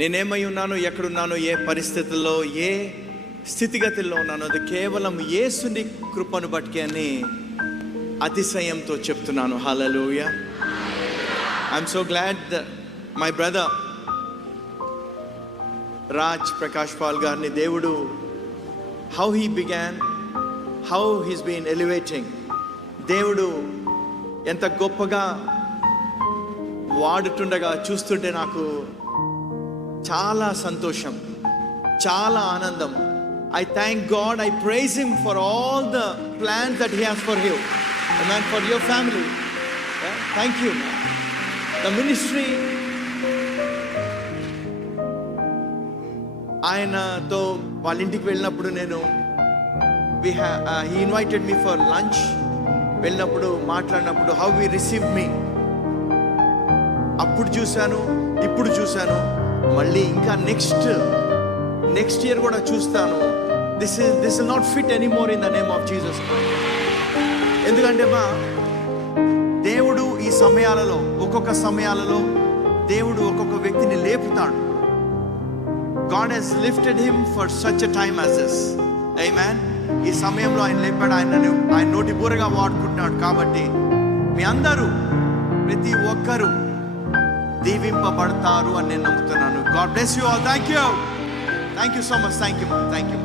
నేనేమై ఉన్నానో, ఎక్కడున్నానో, ఏ పరిస్థితుల్లో, ఏ స్థితిగతుల్లో ఉన్నానో అది కేవలం యేసుని కృపను బట్టి అని అతిశయంతో చెప్తున్నాను. Hallelujah. I'm so glad my brother Raj Prakash Paul గారిని దేవుడు how he began, how he's been elevating, దేవుడు ఎంత గొప్పగా వాడుతుండగా చూస్తుంటే నాకు చాలా సంతోషం, చాలా ఆనందం. I thank God, I praise Him for all the plans that He has for you, and for your family. Yeah? Thank you. The ministry, ఆయనతో వాళ్ళ ఇంటికి వెళ్ళినప్పుడు నేను he invited me for lunch. వెళ్ళినప్పుడు మాట్లాడినప్పుడు how he received me, అప్పుడు చూశాను, ఇప్పుడు చూశాను, మళ్ళీ ఇంకా నెక్స్ట్ ఇయర్ కూడా చూస్తాను. This will not fit anymore in the name of Jesus. ఎందుకంటే దేవుడు ఈ సమయాలలో, ఒక్కొక్క సమయాలలో దేవుడు ఒక్కొక్క వ్యక్తిని లేపుతాడు. God he's lifted him for such a time as this. Amen. ఈ సమయంలో ఆయన లేపాడు, ఆయన నోటి బూరగా వాడుకుంటున్నాడు. కాబట్టి మీ అందరూ, ప్రతి ఒక్కరూ దీవింపబడతారు అని నేను నమ్ముతున్నాను. God bless you all. Thank you so much. Thank you.